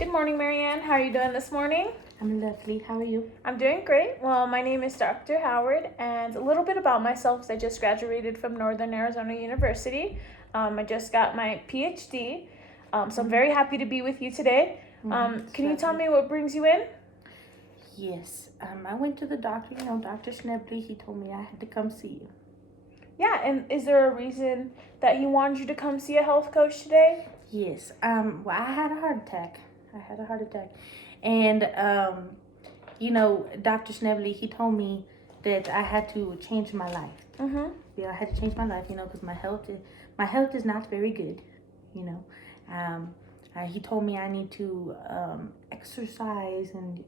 Good morning, Marianne. How are you doing this morning? I'm lovely. How are you? I'm doing great. Well, my name is Dr. Howard, and a little bit about myself is I just graduated from Northern Arizona University. I just got my PhD, so I'm very happy to be with you today. Can you tell me what brings you in? Yes. I went to the doctor, Dr. Schnebley. He told me I had to come see you. Yeah, and is there a reason that he wanted you to come see a health coach today? Yes. Well, I had a heart attack. And, Dr. Schnebley, he told me that I had to change my life. Mm-hmm. Yeah, I had to change my life, because my health is not very good, you know. He told me I need to exercise and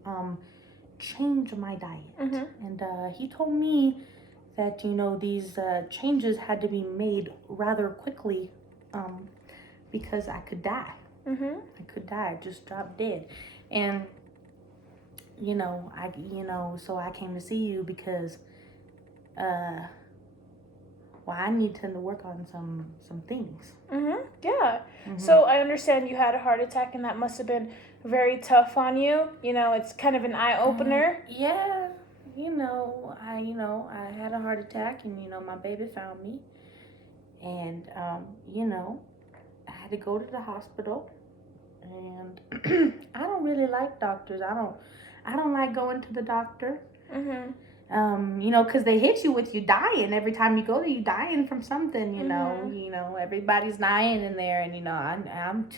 change my diet. Mm-hmm. And he told me that, these changes had to be made rather quickly because I could die. Mm-hmm. I could die, just drop dead. And, so I came to see you because, I need to work on some things. Mm-hmm. Yeah. So I understand you had a heart attack, and that must have been very tough on you. It's kind of an eye opener. Yeah, I had a heart attack, and my baby found me, and I had to go to the hospital, and I don't really like doctors. I don't like going to the doctor. Mm-hmm. Because they hit you with you dying every time you go there. You dying from something. Everybody's dying in there, and I'm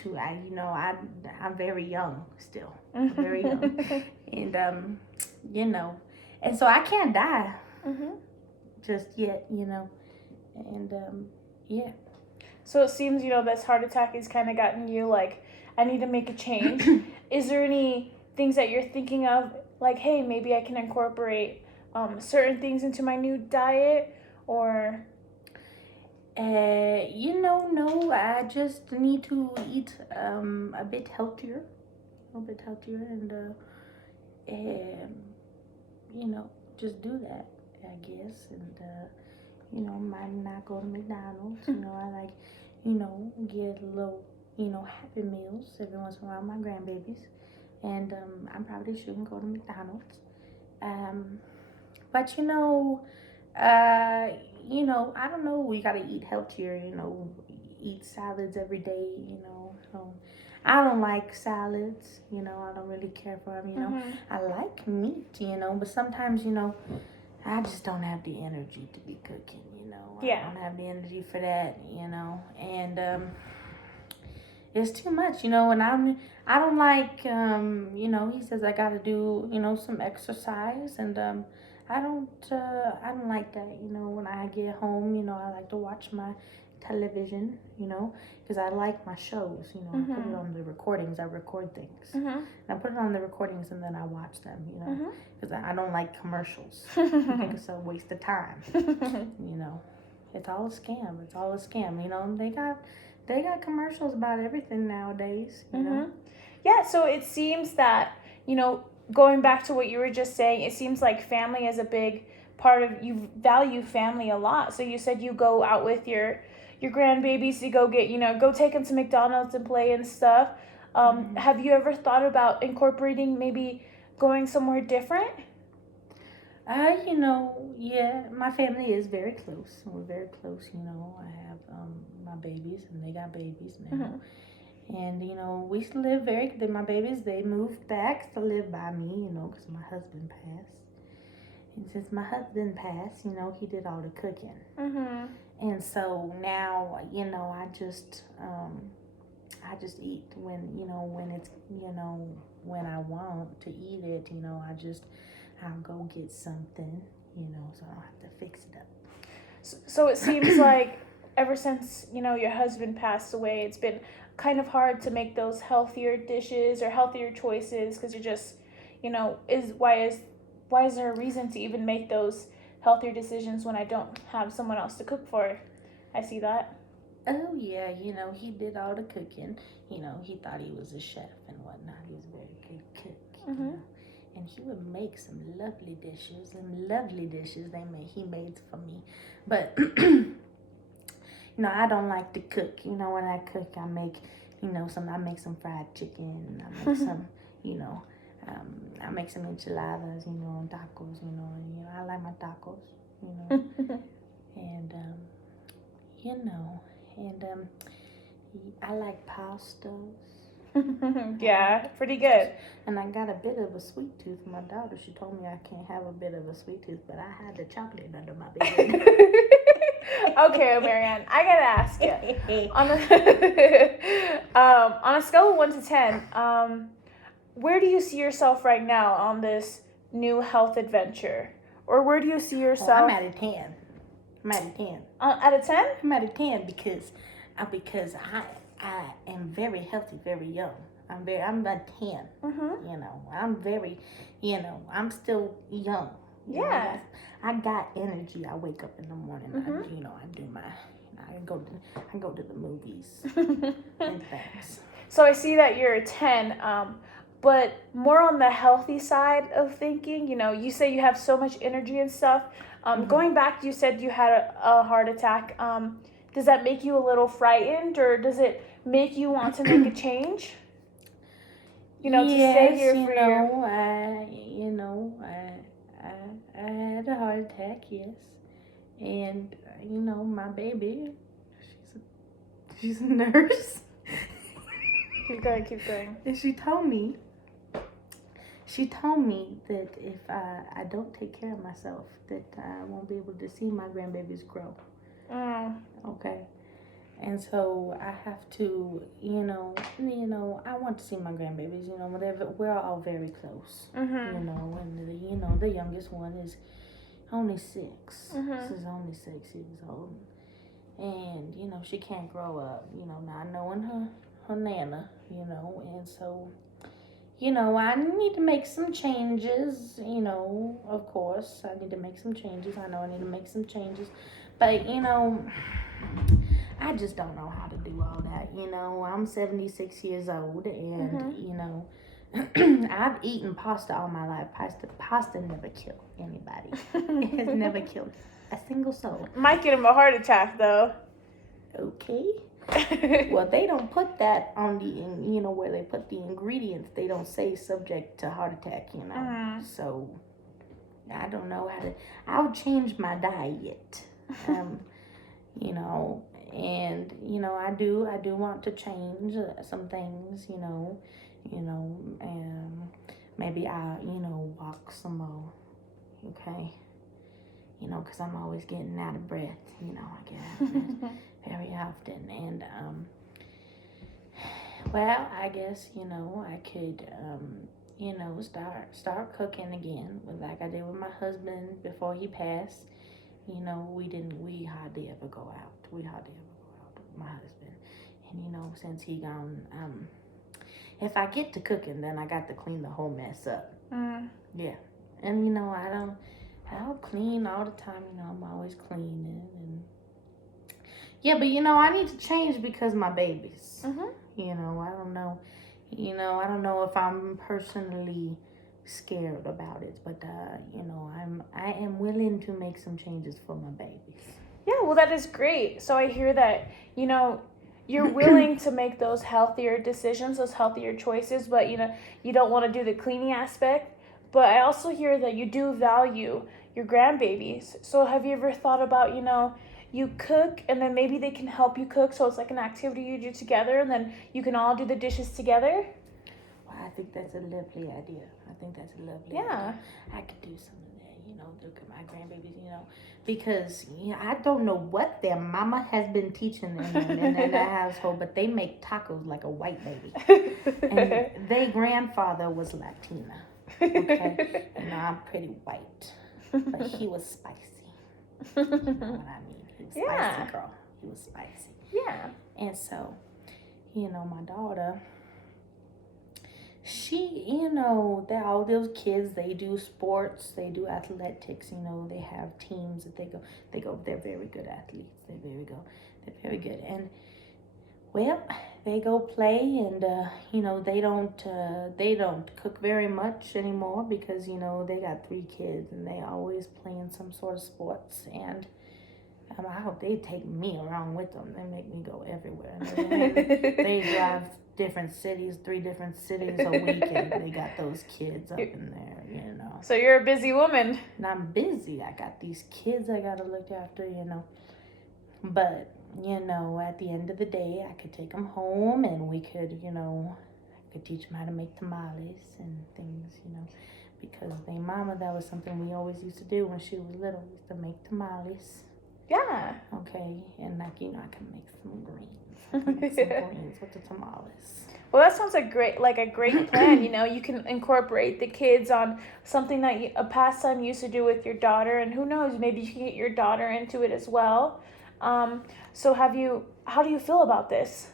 very young still. I'm very young, and and so I can't die just yet. And yeah. So it seems, this heart attack has kind of gotten you like, I need to make a change. Is there any things that you're thinking of, like, hey, maybe I can incorporate certain things into my new diet, or? No, I just need to eat a bit healthier, and just do that, I guess, and might not go to McDonald's. I like, get a little, Happy Meals every once in a while, my grandbabies, and I probably shouldn't go to McDonald's. But I don't know. We gotta eat healthier. Eat salads every day. I don't like salads. I don't really care for them. I like meat. But sometimes I just don't have the energy to be cooking. Yeah. I don't have the energy for that. And it's too much. And I don't like. He says I gotta do some exercise, and I don't like that. When I get home, I like to watch my television, because I like my shows. I put it on the recordings. I record things. And I put it on the recordings, and then I watch them. Because I don't like commercials. I think it's a waste of time. It's all a scam. It's all a scam. They got commercials about everything nowadays. Yeah. So it seems that going back to what you were just saying, it seems like family is a big part of, you value family a lot. So you said you go out with your grandbabies to go get, go take them to McDonald's and play and stuff. Have you ever thought about incorporating maybe going somewhere different? Yeah, my family is very close. We're very close. I have my babies, and they got babies now. And, we used to live my babies, they moved back to live by me, because my husband passed. And since my husband passed, he did all the cooking. And so now, I just eat when it's, when I want to eat it, I'll go get something, so I don't have to fix it up. So it seems like ever since, your husband passed away, it's been kind of hard to make those healthier dishes or healthier choices, because you're just, why is there a reason to even make those healthier decisions when I don't have someone else to cook for? I see that. Oh yeah, he did all the cooking. He thought he was a chef and whatnot. He was a very good cook. And he would make some lovely dishes he made for me. But I don't like to cook. When I cook, I make you know, I make some fried chicken. I make some, you know, I make some enchiladas, you know, and tacos, you know, and, you know, I like my tacos, you know, and, you know, and, I like pastas. Yeah, pretty good. And I got a bit of a sweet tooth. My daughter, she told me I can't have a bit of a sweet tooth, but I had the chocolate under my bed. Okay, Marianne, I gotta ask you on a scale of 1 to 10, where do you see yourself right now on this new health adventure, or where do you see yourself? I'm at a 10. I'm at a 10. At a 10? I'm at a 10 because I am very healthy, very young. I'm a 10. Mm-hmm. You know, I'm very, you know, I'm still young. Yeah. Know, I got energy. I wake up in the morning. Mm-hmm. I do my, I go to the movies and things. So I see that you're a 10, but more on the healthy side of thinking. You know, you say you have so much energy and stuff. Going back, you said you had a heart attack. Does that make you a little frightened, or does it make you want to make a change? You know, yes, to stay here for I had a heart attack, yes. And, you know, my baby, she's a nurse. Keep going. And she told me that if I don't take care of myself, that I won't be able to see my grandbabies grow. Okay. And so I have to, you know, I want to see my grandbabies, you know, whatever. We're all very close, you know, and the youngest one is only 6. She's only 6 years old. And, you know, she can't grow up, you know, not knowing her nana, you know, and so, you know, I need to make some changes, you know, of course, I need to make some changes. I know I need to make some changes, but, you know, I just don't know how to do all that, you know. I'm 76 years old, and, you know, I've eaten pasta all my life. Pasta never killed anybody. It has never killed a single soul. Might get him a heart attack, though. Okay. Well, they don't put that on the, you know, where they put the ingredients. They don't say subject to heart attack, you know. So, I don't know how to. I'll change my diet, you know. And, you know, I do want to change some things, you know, and maybe I'll, you know, walk some more, okay, you know, because I'm always getting out of breath, you know, I get out of breath very often, and, well, I guess, you know, I could, you know, start cooking again, like I did with my husband before he passed. You know, we hardly ever go out. With my husband. And, you know, since he gone, if I get to cooking, then I got to clean the whole mess up. Yeah. And, you know, I'll clean all the time. You know, I'm always cleaning. And yeah, but, you know, I need to change because my babies. You know, I don't know. You know, I don't know if I'm personally scared about it, but you know, I am willing to make some changes for my babies. Yeah, well, that is great. So I hear that, you know, you're willing to make those healthier decisions, those healthier choices, but, you know, you don't want to do the cleaning aspect. But I also hear that you do value your grandbabies. So have you ever thought about, you know, you cook and then maybe they can help you cook, so it's like an activity you do together, and then you can all do the dishes together? I think that's a lovely idea. Yeah. I could do some of that, you know, look at my grandbabies, you know, because, you know, I don't know what their mama has been teaching them in their household, but they make tacos like a white baby. And their grandfather was Latina, okay? You know, I'm pretty white, but he was spicy. You know what I mean? He was spicy, girl. He was spicy. Yeah. And so, you know, my daughter, she, you know, all those kids, they do sports, they do athletics, you know, they have teams that they go, they're very good athletes, they're very good, and, well, they go play, and, you know, they don't cook very much anymore, because, you know, they got 3 kids, and they always playing some sort of sports, and I hope they take me around with them. They make me go everywhere. They drive different cities, 3 different cities a week, and they got those kids up in there, you know. So you're a busy woman. And I'm busy. I got these kids I gotta look after, you know. But, you know, at the end of the day, I could take them home and we could, you know, I could teach them how to make tamales and things, you know. Because their mama, that was something we always used to do when she was little. We used to make tamales. Yeah. Okay. And, like, you know, I can make some greens. I can make some greens with the tamales. Well, that sounds like a great plan. You know, you can incorporate the kids on something that a pastime you used to do with your daughter, and who knows, maybe you can get your daughter into it as well. So how do you feel about this?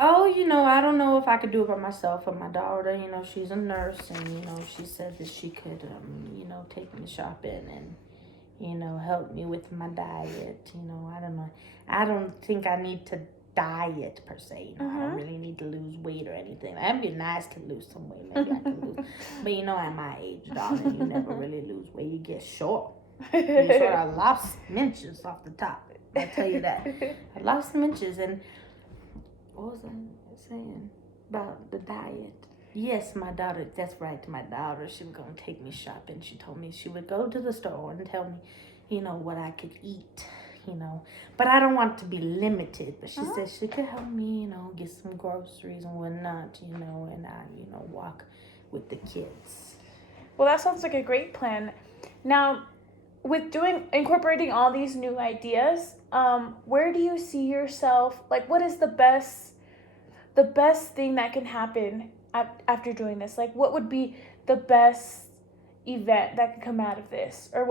Oh, you know, I don't know if I could do it by myself or my daughter. You know, she's a nurse, and you know, she said that she could, you know, take me shopping and, you know, help me with my diet. You know, I don't know. I don't think I need to diet per se. You know, I don't really need to lose weight or anything. That'd be nice to lose some weight. Maybe I can lose. But you know, at my age, darling, you never really lose weight. You get short. You sort of lost some inches off the top. I tell you that. I lost some inches, and what was I saying about the diet? Yes, my daughter. That's right. My daughter. She was gonna take me shopping. She told me she would go to the store and tell me, you know, what I could eat. You know, but I don't want to be limited. But she said she could help me, you know, get some groceries and whatnot, you know, and I, you know, walk with the kids. Well, that sounds like a great plan. Now, with incorporating all these new ideas, where do you see yourself? Like, what is the best thing that can happen after doing this? Like, what would be the best event that could come out of this, or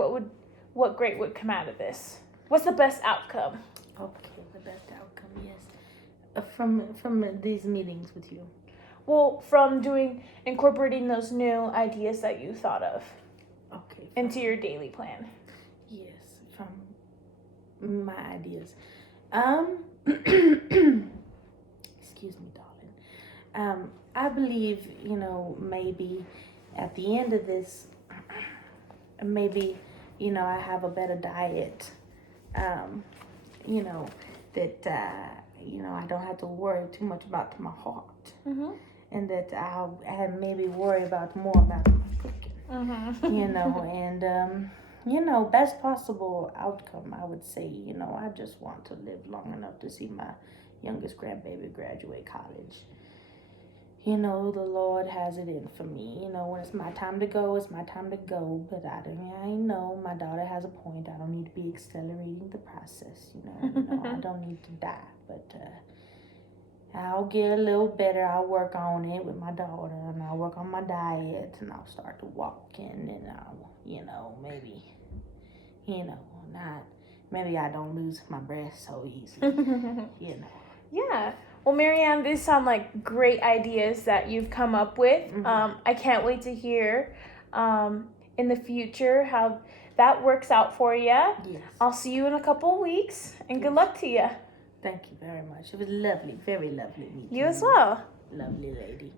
what great would come out of this? What's the best outcome? Okay, the best outcome, yes. From these meetings with you. Well, from incorporating those new ideas that you thought of. Okay. Into your daily plan. Yes, from my ideas. Excuse me, darling. I believe, you know, maybe at the end of this, maybe, you know, I have a better diet. You know, that, you know, I don't have to worry too much about my heart. Mm-hmm. And that I'll maybe worry more about my cooking. Mm-hmm. You know, and, you know, best possible outcome, I would say, you know, I just want to live long enough to see my youngest grandbaby graduate college. You know, the Lord has it in for me. You know, when it's my time to go, it's my time to go. But I know my daughter has a point. I don't need to be accelerating the process. You know, I don't need to die. But I'll get a little better. I'll work on it with my daughter, and I'll work on my diet, and I'll start to walk in, and I'll, you know, maybe, you know, maybe I don't lose my breath so easily. You know. Yeah. Well, Marianne, these sound like great ideas that you've come up with. Mm-hmm. I can't wait to hear in the future how that works out for you. Yes. I'll see you in a couple of weeks, and good luck to you. Thank you very much. It was lovely, very lovely meeting you. You as well. Lovely lady.